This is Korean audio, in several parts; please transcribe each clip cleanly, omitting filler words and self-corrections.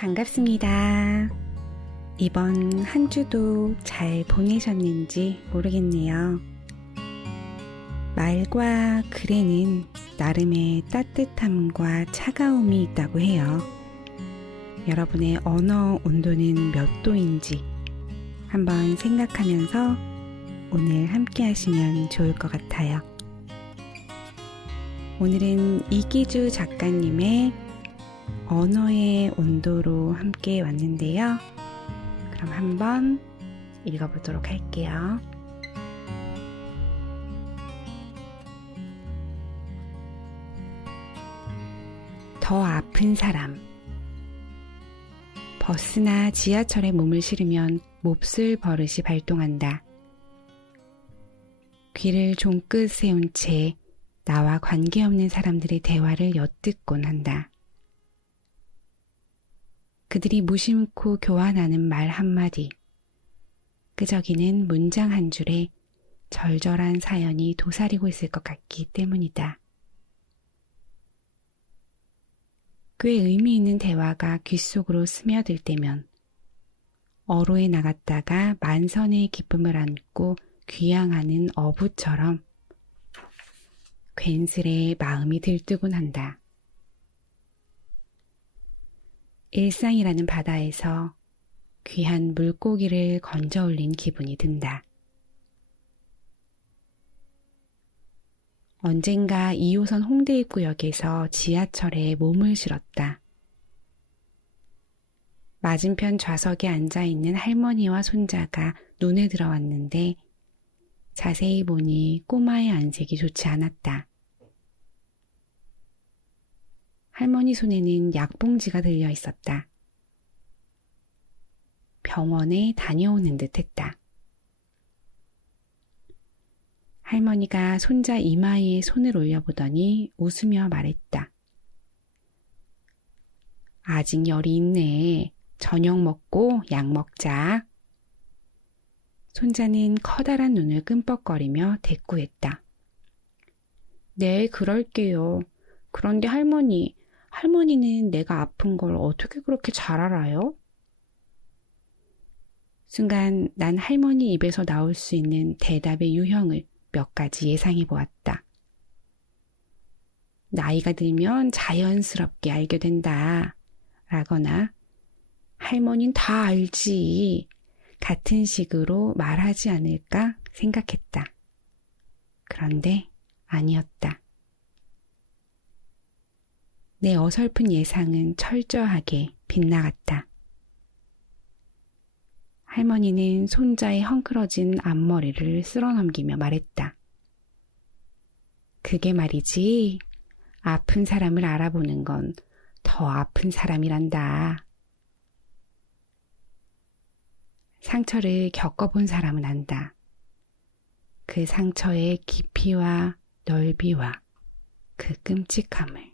반갑습니다. 이번 한 주도 잘 보내셨는지 모르겠네요. 말과 글에는 나름의 따뜻함과 차가움이 있다고 해요. 여러분의 언어 온도는 몇 도인지 한번 생각하면서 오늘 함께 하시면 좋을 것 같아요. 오늘은 이기주 작가님의 언어의 온도로 함께 왔는데요. 그럼 한번 읽어보도록 할게요. 더 아픈 사람. 버스나 지하철에 몸을 실으면 몹쓸 버릇이 발동한다. 귀를 종끝 세운 채 나와 관계없는 사람들의 대화를 엿듣곤 한다. 그들이 무심코 교환하는 말 한마디, 끄적이는 문장 한 줄에 절절한 사연이 도사리고 있을 것 같기 때문이다. 꽤 의미 있는 대화가 귓속으로 스며들 때면 어로에 나갔다가 만선의 기쁨을 안고 귀향하는 어부처럼 괜스레 마음이 들뜨곤 한다. 일상이라는 바다에서 귀한 물고기를 건져 올린 기분이 든다. 언젠가 2호선 홍대입구역에서 지하철에 몸을 실었다. 맞은편 좌석에 앉아있는 할머니와 손자가 눈에 들어왔는데 자세히 보니 꼬마의 안색이 좋지 않았다. 할머니 손에는 약봉지가 들려 있었다. 병원에 다녀오는 듯 했다. 할머니가 손자 이마에 손을 올려보더니 웃으며 말했다. 아직 열이 있네. 저녁 먹고 약 먹자. 손자는 커다란 눈을 끔뻑거리며 대꾸했다. 네, 그럴게요. 그런데 할머니는 내가 아픈 걸 어떻게 그렇게 잘 알아요? 순간 난 할머니 입에서 나올 수 있는 대답의 유형을 몇 가지 예상해 보았다. 나이가 들면 자연스럽게 알게 된다. 라거나 할머니는 다 알지. 같은 식으로 말하지 않을까 생각했다. 그런데 아니었다. 내 어설픈 예상은 철저하게 빗나갔다. 할머니는 손자의 헝클어진 앞머리를 쓸어넘기며 말했다. 그게 말이지, 아픈 사람을 알아보는 건 더 아픈 사람이란다. 상처를 겪어본 사람은 안다. 그 상처의 깊이와 넓이와 그 끔찍함을.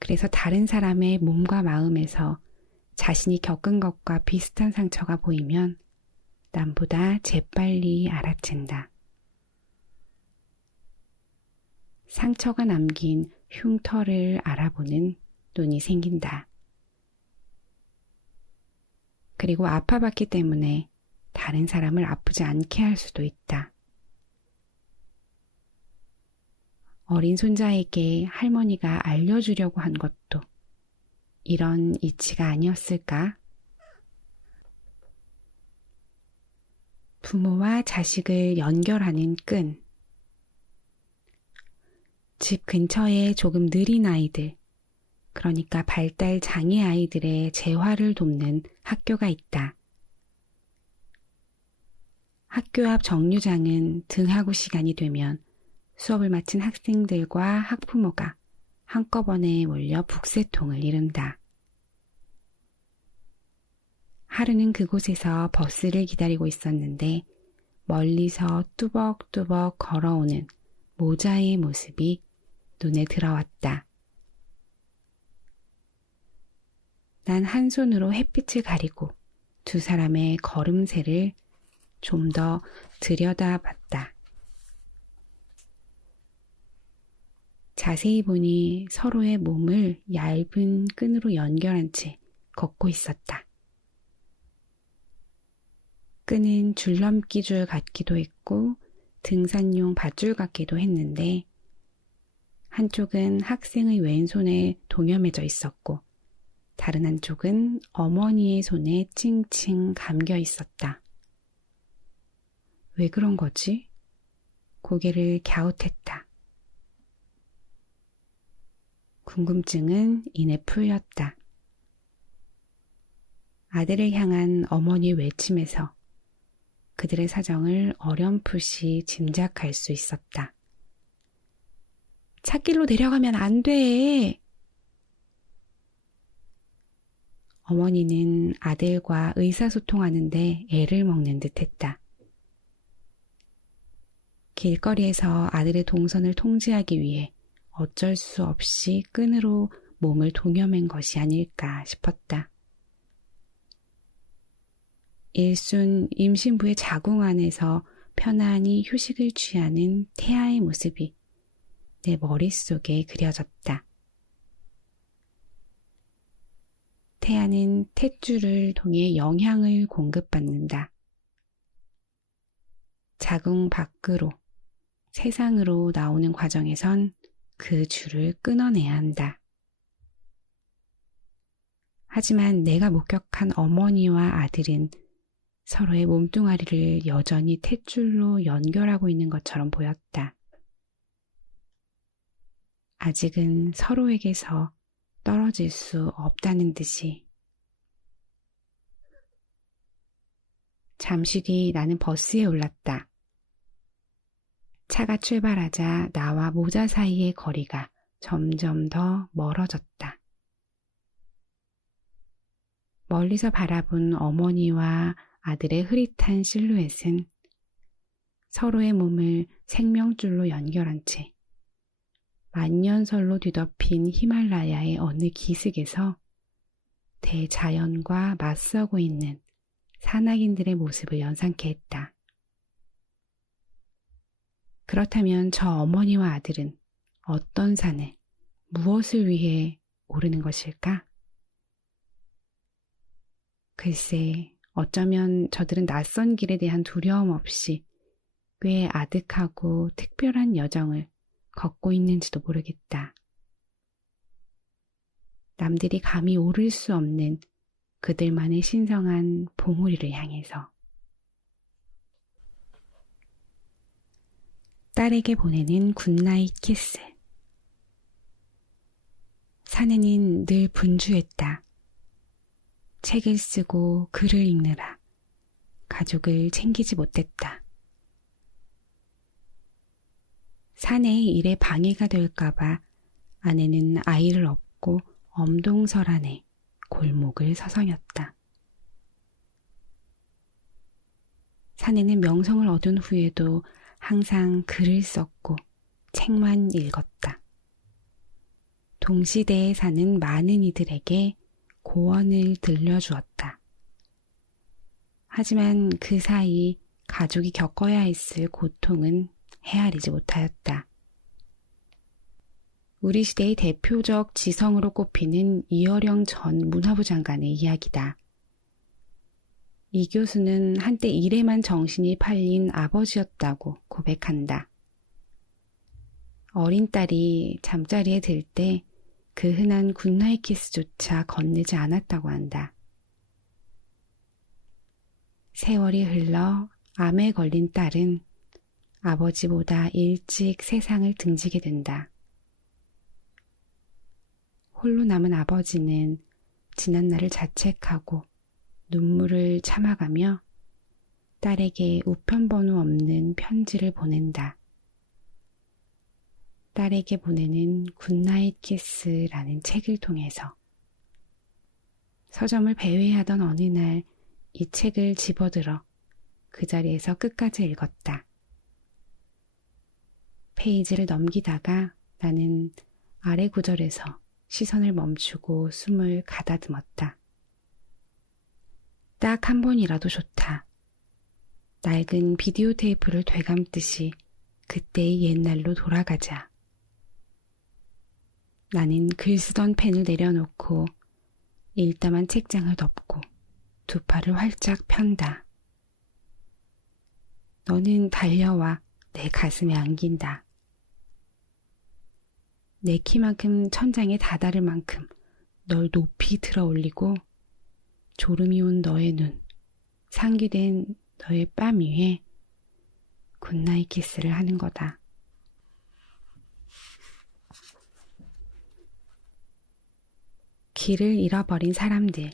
그래서 다른 사람의 몸과 마음에서 자신이 겪은 것과 비슷한 상처가 보이면 남보다 재빨리 알아챈다. 상처가 남긴 흉터를 알아보는 눈이 생긴다. 그리고 아파봤기 때문에 다른 사람을 아프지 않게 할 수도 있다. 어린 손자에게 할머니가 알려주려고 한 것도 이런 이치가 아니었을까? 부모와 자식을 연결하는 끈. 집 근처에 조금 느린 아이들, 그러니까 발달 장애 아이들의 재활을 돕는 학교가 있다. 학교 앞 정류장은 등하고 시간이 되면 수업을 마친 학생들과 학부모가 한꺼번에 몰려 북새통을 이룬다. 하루는 그곳에서 버스를 기다리고 있었는데 멀리서 뚜벅뚜벅 걸어오는 모자의 모습이 눈에 들어왔다. 난 한 손으로 햇빛을 가리고 두 사람의 걸음새를 좀 더 들여다봤다. 자세히 보니 서로의 몸을 얇은 끈으로 연결한 채 걷고 있었다. 끈은 줄넘기 줄 같기도 했고 등산용 밧줄 같기도 했는데 한쪽은 학생의 왼손에 동여매져 있었고 다른 한쪽은 어머니의 손에 칭칭 감겨 있었다. 왜 그런 거지? 고개를 갸웃했다. 궁금증은 이내 풀렸다. 아들을 향한 어머니의 외침에서 그들의 사정을 어렴풋이 짐작할 수 있었다. 찻길로 내려가면 안 돼. 어머니는 아들과 의사소통하는데 애를 먹는 듯했다. 길거리에서 아들의 동선을 통제하기 위해 어쩔 수 없이 끈으로 몸을 동여맨 것이 아닐까 싶었다. 일순 임신부의 자궁 안에서 편안히 휴식을 취하는 태아의 모습이 내 머릿속에 그려졌다. 태아는 탯줄을 통해 영향을 공급받는다. 자궁 밖으로, 세상으로 나오는 과정에선 그 줄을 끊어내야 한다. 하지만 내가 목격한 어머니와 아들은 서로의 몸뚱아리를 여전히 탯줄로 연결하고 있는 것처럼 보였다. 아직은 서로에게서 떨어질 수 없다는 듯이. 잠시 뒤 나는 버스에 올랐다. 차가 출발하자 나와 모자 사이의 거리가 점점 더 멀어졌다. 멀리서 바라본 어머니와 아들의 흐릿한 실루엣은 서로의 몸을 생명줄로 연결한 채 만년설로 뒤덮인 히말라야의 어느 기슭에서 대자연과 맞서고 있는 산악인들의 모습을 연상케 했다. 그렇다면 저 어머니와 아들은 어떤 산을, 무엇을 위해 오르는 것일까? 글쎄, 어쩌면 저들은 낯선 길에 대한 두려움 없이 꽤 아득하고 특별한 여정을 걷고 있는지도 모르겠다. 남들이 감히 오를 수 없는 그들만의 신성한 봉우리를 향해서. 딸에게 보내는 굿나잇 키스. 사내는 늘 분주했다. 책을 쓰고 글을 읽느라 가족을 챙기지 못했다. 사내의 일에 방해가 될까봐 아내는 아이를 업고 엄동설안에 골목을 서성였다. 사내는 명성을 얻은 후에도 항상 글을 썼고 책만 읽었다. 동시대에 사는 많은 이들에게 고언을 들려주었다. 하지만 그 사이 가족이 겪어야 했을 고통은 헤아리지 못하였다. 우리 시대의 대표적 지성으로 꼽히는 이어령 전 문화부 장관의 이야기다. 이 교수는 한때 일에만 정신이 팔린 아버지였다고 고백한다. 어린 딸이 잠자리에 들 때 그 흔한 굿나잇 키스조차 건네지 않았다고 한다. 세월이 흘러 암에 걸린 딸은 아버지보다 일찍 세상을 등지게 된다. 홀로 남은 아버지는 지난 날을 자책하고 눈물을 참아가며 딸에게 우편번호 없는 편지를 보낸다. 딸에게 보내는 굿나잇 키스라는 책을 통해서. 서점을 배회하던 어느 날 이 책을 집어들어 그 자리에서 끝까지 읽었다. 페이지를 넘기다가 나는 아래 구절에서 시선을 멈추고 숨을 가다듬었다. 딱 한 번이라도 좋다. 낡은 비디오 테이프를 되감듯이 그때의 옛날로 돌아가자. 나는 글 쓰던 펜을 내려놓고 일담한 책장을 덮고 두 팔을 활짝 편다. 너는 달려와 내 가슴에 안긴다. 내 키만큼 천장에 다다를 만큼 널 높이 들어 올리고 졸음이 온 너의 눈, 상기된 너의 뺨 위에 굿나잇 키스를 하는 거다. 길을 잃어버린 사람들.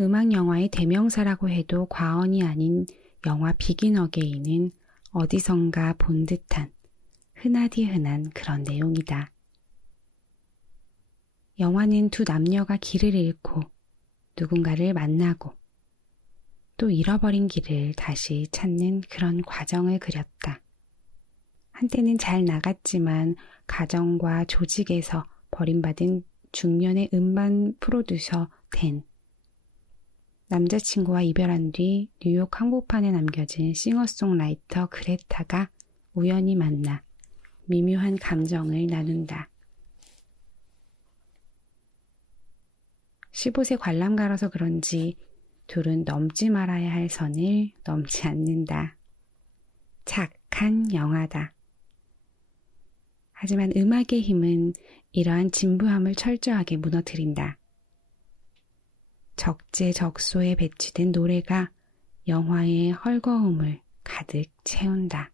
음악 영화의 대명사라고 해도 과언이 아닌 영화 비긴 어게인은 어디선가 본 듯한 흔하디 흔한 그런 내용이다. 영화는 두 남녀가 길을 잃고 누군가를 만나고 또 잃어버린 길을 다시 찾는 그런 과정을 그렸다. 한때는 잘 나갔지만 가정과 조직에서 버림받은 중년의 음반 프로듀서 댄, 남자친구와 이별한 뒤 뉴욕 한복판에 남겨진 싱어송라이터 그레타가 우연히 만나 미묘한 감정을 나눈다. 15세 관람가라서 그런지 둘은 넘지 말아야 할 선을 넘지 않는다. 착한 영화다. 하지만 음악의 힘은 이러한 진부함을 철저하게 무너뜨린다. 적재적소에 배치된 노래가 영화의 헐거움을 가득 채운다.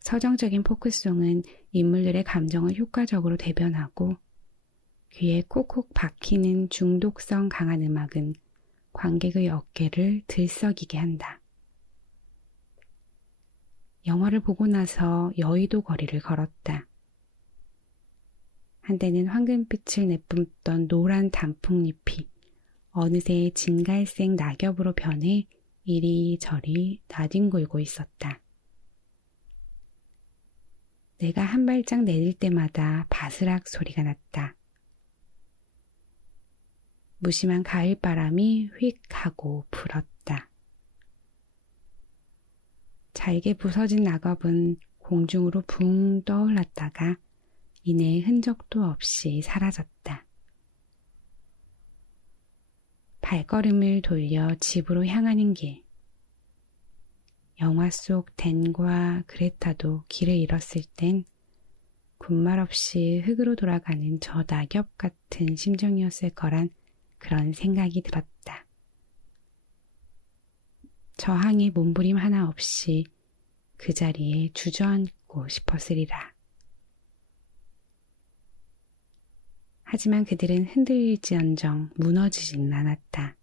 서정적인 포크송은 인물들의 감정을 효과적으로 대변하고 귀에 콕콕 박히는 중독성 강한 음악은 관객의 어깨를 들썩이게 한다. 영화를 보고 나서 여의도 거리를 걸었다. 한때는 황금빛을 내뿜던 노란 단풍잎이 어느새 진갈색 낙엽으로 변해 이리저리 나뒹굴고 있었다. 내가 한 발짝 내릴 때마다 바스락 소리가 났다. 무심한 가을바람이 휙 하고 불었다. 잘게 부서진 낙엽은 공중으로 붕 떠올랐다가 이내 흔적도 없이 사라졌다. 발걸음을 돌려 집으로 향하는 길. 영화 속 댄과 그레타도 길을 잃었을 땐 군말 없이 흙으로 돌아가는 저 낙엽 같은 심정이었을 거란 그런 생각이 들었다. 저항의 몸부림 하나 없이 그 자리에 주저앉고 싶었으리라. 하지만 그들은 흔들릴지언정 무너지지는 않았다.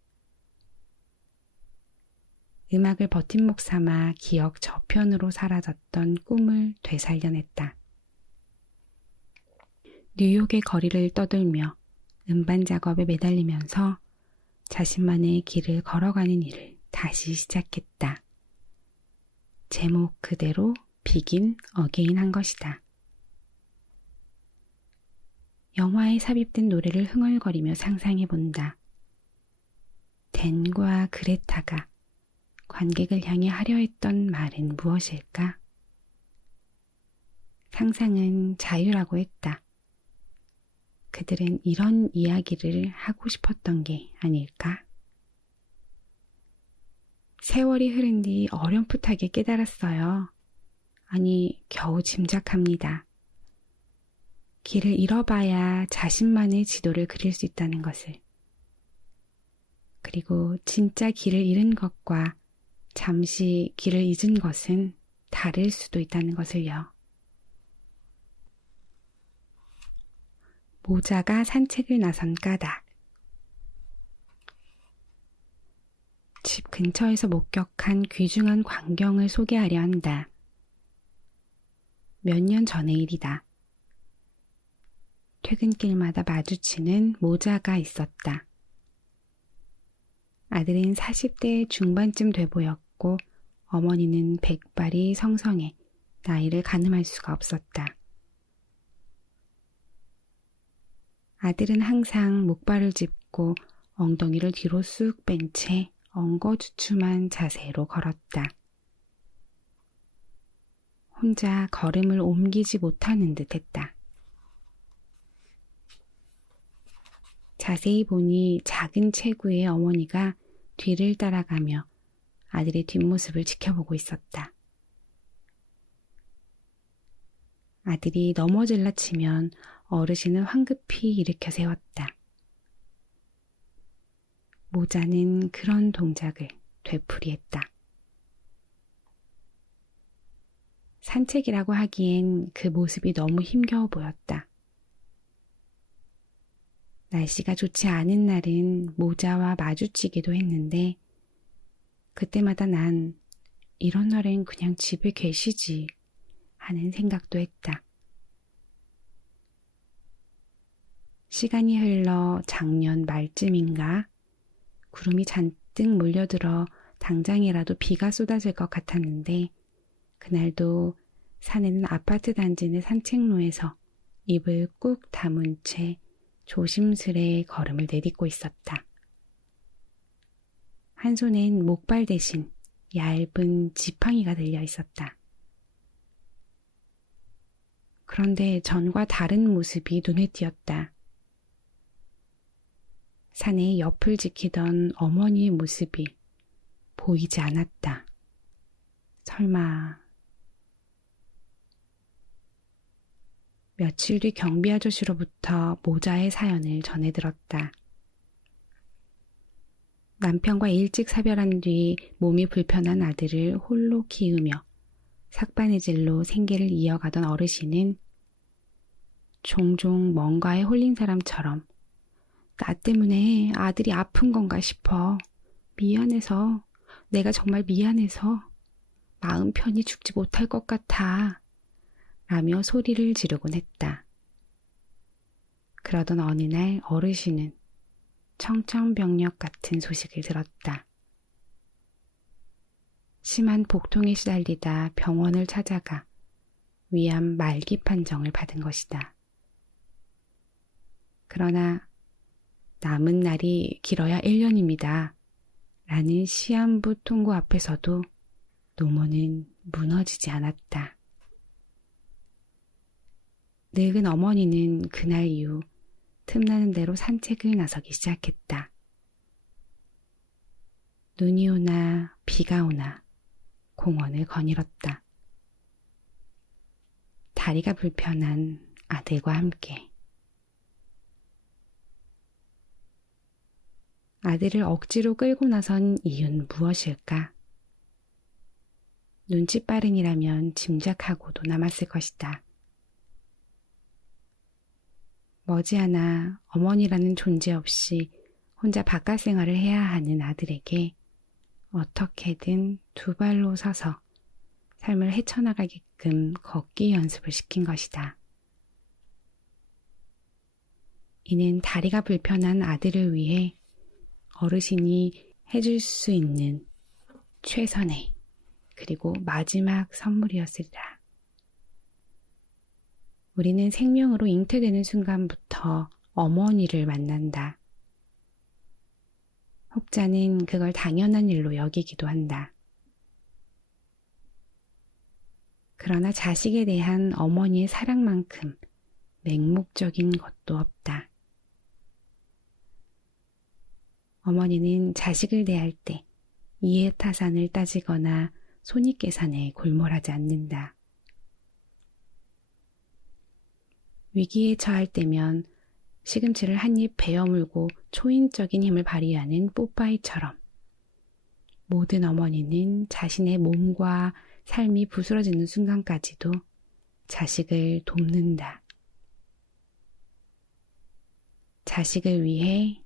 음악을 버팀목 삼아 기억 저편으로 사라졌던 꿈을 되살려냈다. 뉴욕의 거리를 떠돌며 음반 작업에 매달리면서 자신만의 길을 걸어가는 일을 다시 시작했다. 제목 그대로 비긴 어게인 한 것이다. 영화에 삽입된 노래를 흥얼거리며 상상해본다. 댄과 그레타가 관객을 향해 하려 했던 말은 무엇일까? 상상은 자유라고 했다. 그들은 이런 이야기를 하고 싶었던 게 아닐까? 세월이 흐른 뒤 어렴풋하게 깨달았어요. 아니, 겨우 짐작합니다. 길을 잃어봐야 자신만의 지도를 그릴 수 있다는 것을. 그리고 진짜 길을 잃은 것과 잠시 길을 잊은 것은 다를 수도 있다는 것을요. 모자가 산책을 나선 까닭. 집 근처에서 목격한 귀중한 광경을 소개하려 한다. 몇 년 전의 일이다. 퇴근길마다 마주치는 모자가 있었다. 아들은 40대 중반쯤 돼 보였고 어머니는 백발이 성성해 나이를 가늠할 수가 없었다. 아들은 항상 목발을 짚고 엉덩이를 뒤로 쑥 뺀 채 엉거주춤한 자세로 걸었다. 혼자 걸음을 옮기지 못하는 듯 했다. 자세히 보니 작은 체구의 어머니가 뒤를 따라가며 아들의 뒷모습을 지켜보고 있었다. 아들이 넘어질라 치면 어르신은 황급히 일으켜 세웠다. 모자는 그런 동작을 되풀이했다. 산책이라고 하기엔 그 모습이 너무 힘겨워 보였다. 날씨가 좋지 않은 날은 모자와 마주치기도 했는데 그때마다 난 이런 날엔 그냥 집에 계시지 하는 생각도 했다. 시간이 흘러 작년 말쯤인가 구름이 잔뜩 몰려들어 당장이라도 비가 쏟아질 것 같았는데 그날도 사내는 아파트 단지 내 산책로에서 입을 꾹 다문 채 조심스레 걸음을 내딛고 있었다. 한 손엔 목발 대신 얇은 지팡이가 들려 있었다. 그런데 전과 다른 모습이 눈에 띄었다. 산의 옆을 지키던 어머니의 모습이 보이지 않았다. 설마... 며칠 뒤 경비 아저씨로부터 모자의 사연을 전해 들었다. 남편과 일찍 사별한 뒤 몸이 불편한 아들을 홀로 키우며 삭바느질로 생계를 이어가던 어르신은 종종 뭔가에 홀린 사람처럼 나 때문에 아들이 아픈 건가 싶어. 미안해서, 내가 정말 미안해서 마음 편히 죽지 못할 것 같아. 라며 소리를 지르곤 했다. 그러던 어느 날 어르신은 청천벽력 같은 소식을 들었다. 심한 복통에 시달리다 병원을 찾아가 위암 말기 판정을 받은 것이다. 그러나 남은 날이 길어야 1년입니다. 라는 시한부 통고 앞에서도 노모는 무너지지 않았다. 늙은 어머니는 그날 이후 틈나는 대로 산책을 나서기 시작했다. 눈이 오나 비가 오나 공원을 거닐었다. 다리가 불편한 아들과 함께. 아들을 억지로 끌고 나선 이유는 무엇일까? 눈치 빠른이라면 짐작하고도 남았을 것이다. 머지않아 어머니라는 존재 없이 혼자 바깥 생활을 해야 하는 아들에게 어떻게든 두 발로 서서 삶을 헤쳐나가게끔 걷기 연습을 시킨 것이다. 이는 다리가 불편한 아들을 위해 어르신이 해줄 수 있는 최선의 그리고 마지막 선물이었으리라. 우리는 생명으로 잉태되는 순간부터 어머니를 만난다. 혹자는 그걸 당연한 일로 여기기도 한다. 그러나 자식에 대한 어머니의 사랑만큼 맹목적인 것도 없다. 어머니는 자식을 대할 때 이해타산을 따지거나 손익계산에 골몰하지 않는다. 위기에 처할 때면 시금치를 한 입 베어물고 초인적인 힘을 발휘하는 뽀빠이처럼 모든 어머니는 자신의 몸과 삶이 부스러지는 순간까지도 자식을 돕는다. 자식을 위해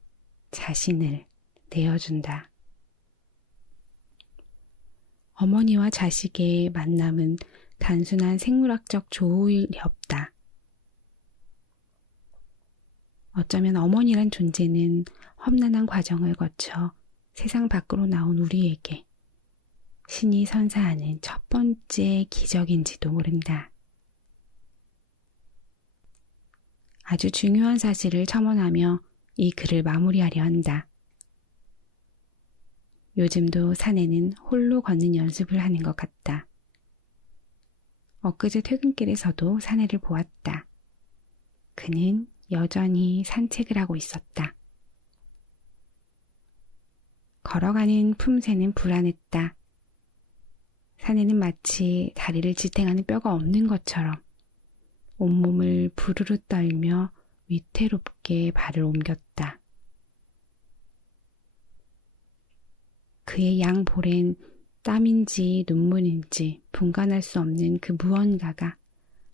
자신을 내어준다. 어머니와 자식의 만남은 단순한 생물학적 조우일이 없다. 어쩌면 어머니란 존재는 험난한 과정을 거쳐 세상 밖으로 나온 우리에게 신이 선사하는 첫 번째 기적인지도 모른다. 아주 중요한 사실을 첨언하며 이 글을 마무리하려 한다. 요즘도 사내는 홀로 걷는 연습을 하는 것 같다. 엊그제 퇴근길에서도 사내를 보았다. 그는 여전히 산책을 하고 있었다. 걸어가는 품새는 불안했다. 사내는 마치 다리를 지탱하는 뼈가 없는 것처럼 온몸을 부르르 떨며 위태롭게 발을 옮겼다. 그의 양볼엔 땀인지 눈물인지 분간할 수 없는 그 무언가가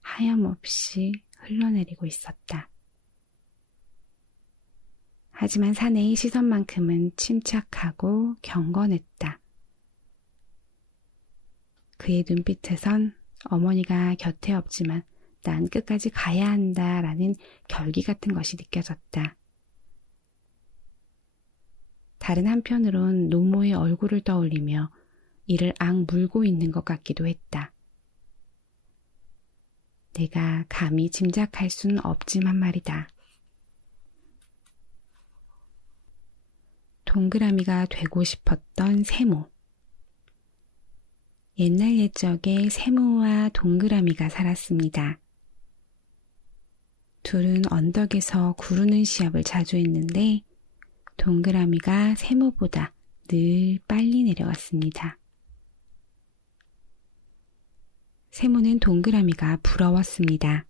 하염없이 흘러내리고 있었다. 하지만 사내의 시선만큼은 침착하고 경건했다. 그의 눈빛에선 어머니가 곁에 없지만 난 끝까지 가야 한다라는 결기 같은 것이 느껴졌다. 다른 한편으론 노모의 얼굴을 떠올리며 이를 악물고 있는 것 같기도 했다. 내가 감히 짐작할 수는 없지만 말이다. 동그라미가 되고 싶었던 세모. 옛날 옛적에 세모와 동그라미가 살았습니다. 둘은 언덕에서 구르는 시합을 자주 했는데 동그라미가 세모보다 늘 빨리 내려갔습니다. 세모는 동그라미가 부러웠습니다.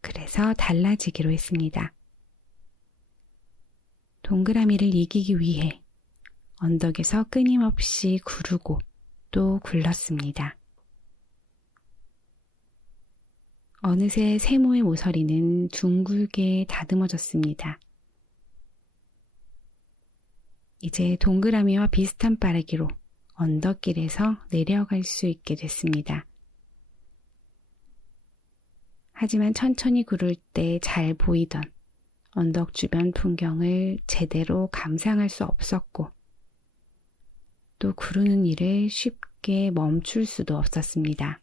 그래서 달라지기로 했습니다. 동그라미를 이기기 위해 언덕에서 끊임없이 구르고 또 굴렀습니다. 어느새 세모의 모서리는 둥글게 다듬어졌습니다. 이제 동그라미와 비슷한 빠르기로 언덕길에서 내려갈 수 있게 됐습니다. 하지만 천천히 구를 때 잘 보이던 언덕 주변 풍경을 제대로 감상할 수 없었고 또 구르는 일을 쉽게 멈출 수도 없었습니다.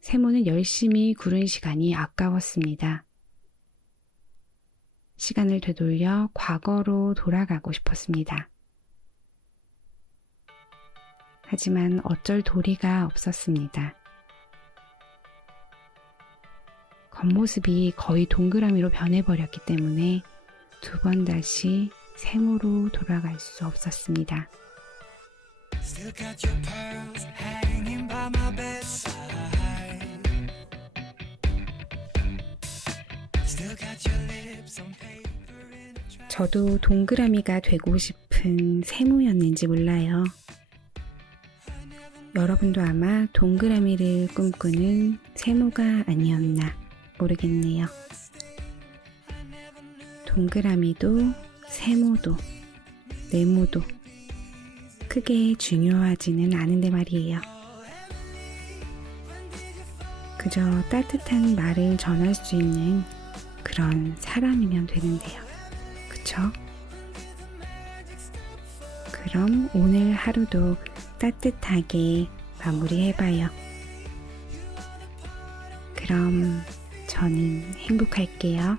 세모는 열심히 구른 시간이 아까웠습니다. 시간을 되돌려 과거로 돌아가고 싶었습니다. 하지만 어쩔 도리가 없었습니다. 겉모습이 거의 동그라미로 변해버렸기 때문에 두 번 다시 세모로 돌아갈 수 없었습니다. Still got your pearls hanging by my bedside. Still got your lips on paper in a tray. 저도 동그라미가 되고 싶은 세모였는지 몰라요. 여러분도 아마 동그라미를 꿈꾸는 세모가 아니었나 모르겠네요. 동그라미도 세모도 네모도 크게 중요하지는 않은데 말이에요. 그저 따뜻한 말을 전할 수 있는 그런 사람이면 되는데요. 그쵸? 그럼 오늘 하루도 따뜻하게 마무리해봐요. 그럼 저는 행복할게요.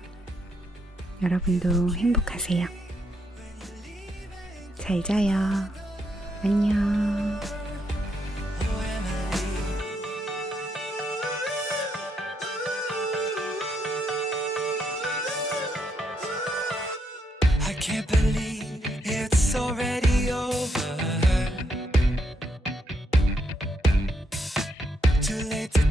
여러분도 행복하세요. 잘 자요. 안녕. I can't believe it's already over. Too late to